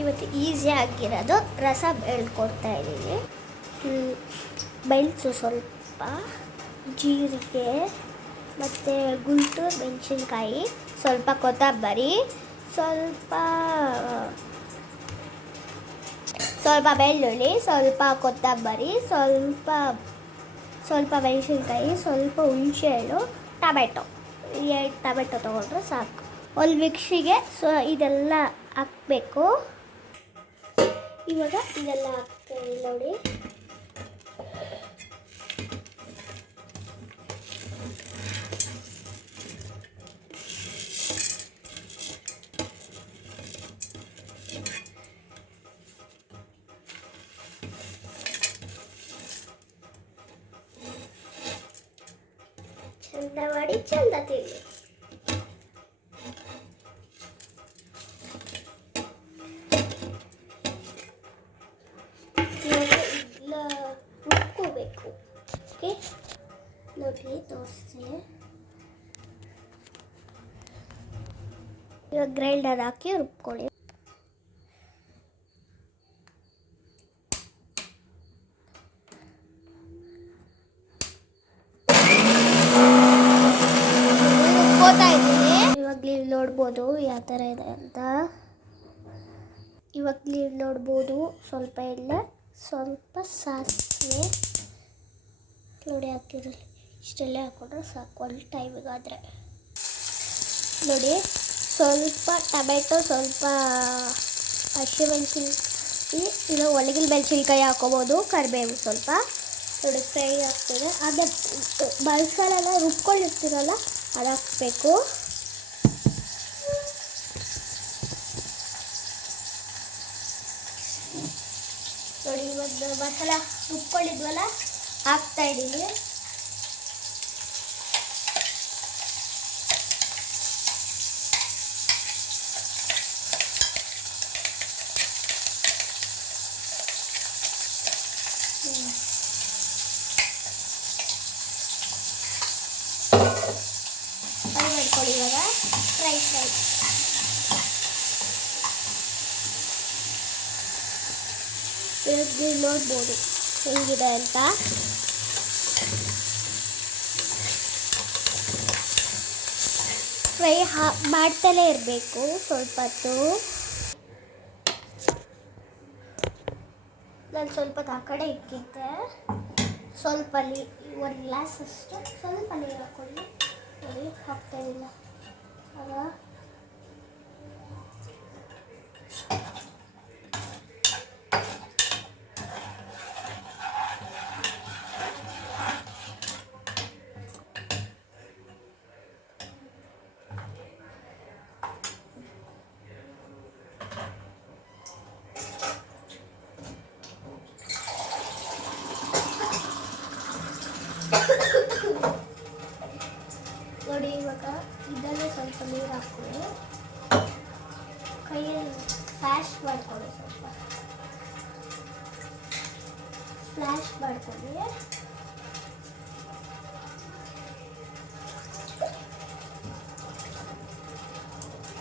ಇವತ್ತು ಈಸಿ ಆಗಿರೋದು ರಸ ಬೆಳ್ಕೊಡ್ತಾ ಇದ್ದೀನಿ. ಮೆಣಸು ಸ್ವಲ್ಪ, ಜೀರಿಗೆ ಮತ್ತು ಗುಂಟೂರು ಮೆಣಸಿನ್ಕಾಯಿ, ಸ್ವಲ್ಪ ಕೊತ್ತಂಬರಿ, ಸ್ವಲ್ಪ ಬೆಳ್ಳುಳ್ಳಿ, ಸ್ವಲ್ಪ ಕೊತ್ತಂಬರಿ, ಸ್ವಲ್ಪ ಮೆಣಸಿನ್ಕಾಯಿ, ಸ್ವಲ್ಪ ಹುಣಸೆಹಣ್ಣು, ಟೊಮೆಟೊ. 2 ಟೊಮೆಟೊ ತೊಗೊಂಡ್ರೆ ಸಾಕು. ಒಂದು ಮಿಕ್ಸಿಗೆ ಇದೆಲ್ಲ ಹಾಕಬೇಕು. ಇವಾಗ ಇದೆಲ್ಲ ಹಾಕ್ತೀನಿ ನೋಡಿ. ಚಂದ ಮಾಡಿ ಚಂದ ತಿಳಿ. ರುಬ್ಕೋಬೇಕು. ಓಕೆ, ನೋಡಿ ತೋರಿಸ್ತೀನಿ. ಇವಾಗ ಗ್ರೈಂಡರ್ ಹಾಕಿ ರುಬ್ಕೊಳ್ಳಿ. ಇವಾಗ ನೀವು ನೋಡ್ಬೋದು ಯಾವ ಥರ ಇದೆ ಅಂತ. ಇವಾಗ ನೀವು ನೋಡ್ಬೋದು ಸ್ವಲ್ಪ ಎಣ್ಣೆ, ಸ್ವಲ್ಪ ಸಾಸಿವೆ ನೋಡಿ ಹಾಕಿರಲಿ. ಇಷ್ಟೆಲ್ಲ ಹಾಕೊಂಡ್ರೆ ಸಾಕು ಒಂದು ಟೈಮಿಗಾದರೆ. ನೋಡಿ ಸ್ವಲ್ಪ ಟೊಮೆಟೊ, ಸ್ವಲ್ಪ ಹಸಿಮೆಣಸಿನ್ಕಾಯಿ, ಇಲ್ಲ ಒಣಗಿದ ಮೆಣಸಿನ್ಕಾಯಿ ಹಾಕೋಬೋದು, ಕರಿಬೇವು ಸ್ವಲ್ಪ ನೋಡಿ ಫ್ರೈ ಆಗ್ತದೆ. ಅದೇ ಮಸಾಲೆಲ್ಲ ರುಬ್ಕೊಂಡಿರ್ತೀರಲ್ಲ ಅದು ಹಾಕಬೇಕು. ನೋಡಿ ಇವಾಗ ಮಸಾಲ ರುಬ್ಕೊಂಡಿದ್ವಲ್ಲ ಹಾಕ್ತಾ ಇದ್ದೀವಿ. ಫ್ರೈ ಮಾಡ್ಕೊಳ್ಳಿ. ಇವಾಗ ಫ್ರೈ ನೀವು ನೋಡ್ಬೋದು ಹೆಂಗಿದೆ ಅಂತ. ಫ್ರೈ ಮಾಡ್ತಲೇ ಇರಬೇಕು ಸ್ವಲ್ಪ ಹೊತ್ತು. ನಾನು ಸ್ವಲ್ಪ ಆ ಕಡೆ ಇಕ್ಕಿದ್ದೆ. ಸ್ವಲ್ಪ ಒಂದು ಗ್ಲಾಸ್ ಅಷ್ಟು ಸ್ವಲ್ಪ ನೀರು ಹಾಕ್ಕೊಳ್ಳಿ. ನೋಡಿ ಹಾಕ್ತಾಯಿಲ್ಲ ಆಗ ನೋಡಿ ಇವಾಗ ಇದನ್ನು ಸ್ವಲ್ಪ ನೀರು ಹಾಕ್ಕೊಳ್ಳಿ. ಕೈಯಲ್ಲಿ ಫ್ಲಾಶ್ ಮಾಡ್ಕೊಳ್ಳಿ, ಸ್ವಲ್ಪ ಫ್ಲಾಶ್ ಮಾಡ್ಕೊಳ್ಳಿ.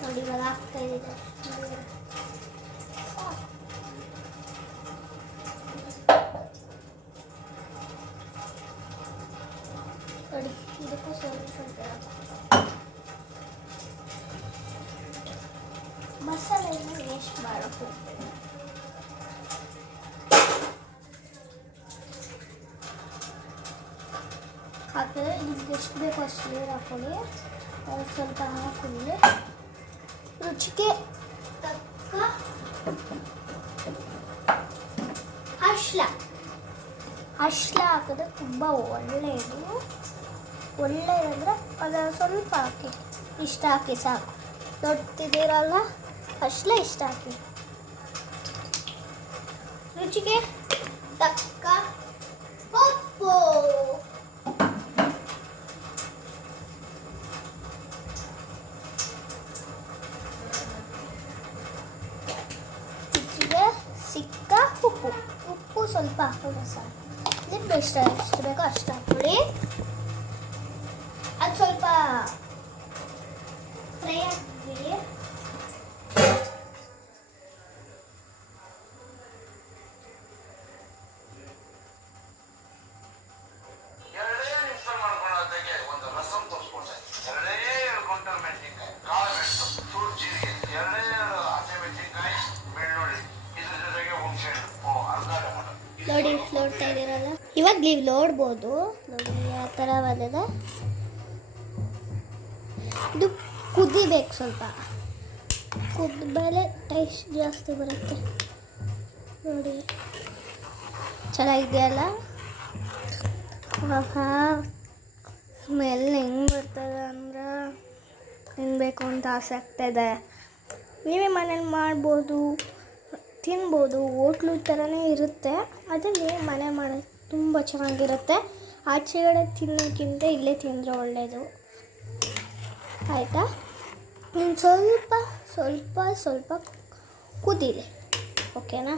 ನೋಡಿ ಇವಾಗ ಹಾಕ್ತಾ ಇದ್ದೀನಿ. ನೋಡಿ ಇದಕ್ಕೂ ಸ್ವಲ್ಪ ಮಸಾಲೆಯನ್ನು ವೇಸ್ಟ್ ಮಾಡೋಕ್ಕೆ ಹಾಕಿದ್ರೆ ನಿಮ್ಗೆ ಎಷ್ಟು ಬೇಕೋ ಅಷ್ಟು ನೀರು ಹಾಕೊಳ್ಳಿ. ಸ್ವಲ್ಪ ಹಾಕೊಳ್ಳಿ. ರುಚಿಗೆ ತಕ್ಕ ಅರಿಶಿನ ಹಾಕಿದ್ರೆ ತುಂಬ ಒಳ್ಳೆಯದಂದರೆ ಅದು ಸ್ವಲ್ಪ ಹಾಕಿ. ಇಷ್ಟ ಹಾಕಿ ಸಾಕು. ನೋಡ್ತಿದ್ದೀರಲ್ಲ, ಅರಿಶಿನ ಇಷ್ಟ ಹಾಕಿ. ರುಚಿಗೆ ತಕ್ಕ ಉಪ್ಪು. ರುಚಿಗೆ ಸಿಕ್ಕ ಉಪ್ಪು ಸ್ವಲ್ಪ ಹಾಕೋದು ಸಾಕು. ನಿಮ್ಗೆ ಎಷ್ಟು ಬೇಕೋ ಅಷ್ಟು ಹಾಕೊಳ್ಳಿ. ಅದು ಸ್ವಲ್ಪ ಫ್ರೈ ಆಗಿಬಿಡಿ. ನೋಡ್ತಾ ಇದ್ದೀರಲ್ಲ, ಇವಾಗ ನೀವು ನೋಡ್ಬೋದು ನೋಡಿ ಯಾವ ಥರ ಬಂದಿದೆ. ಇದು ಕುದಿಬೇಕು, ಸ್ವಲ್ಪ ಕುದ್ದ ಮೇಲೆ ಟೇಸ್ಟ್ ಜಾಸ್ತಿ ಬರುತ್ತೆ. ನೋಡಿ ಚೆನ್ನಾಗಿದೆಯಲ್ಲ, ಸ್ಮೆಲ್ ಹೆಂಗೆ ಬರ್ತದೆ ಅಂದ್ರೆ ತಿನ್ನಬೇಕು ಅಂತ ಆಸೆ ಆಗ್ತಾಯಿದೆ. ನೀವೇ ಮನೇಲಿ ಮಾಡ್ಬೋದು, ತಿನ್ಬೋದು. ಹೋಟ್ಲು ಥರನೇ ಇರುತ್ತೆ, ಅದನ್ನೇ ಮನೆ ಮಾಡೋದು ತುಂಬ ಚೆನ್ನಾಗಿರುತ್ತೆ. ಆಚೆಗಡೆ ತಿನ್ನೋಕ್ಕಿಂತ ಇಲ್ಲೇ ತಿಂದರೆ ಒಳ್ಳೆಯದು. ಆಯಿತಾ? ಸ್ವಲ್ಪ ಸ್ವಲ್ಪ ಸ್ವಲ್ಪ ಕುದೀಲಿ, ಓಕೆನಾ?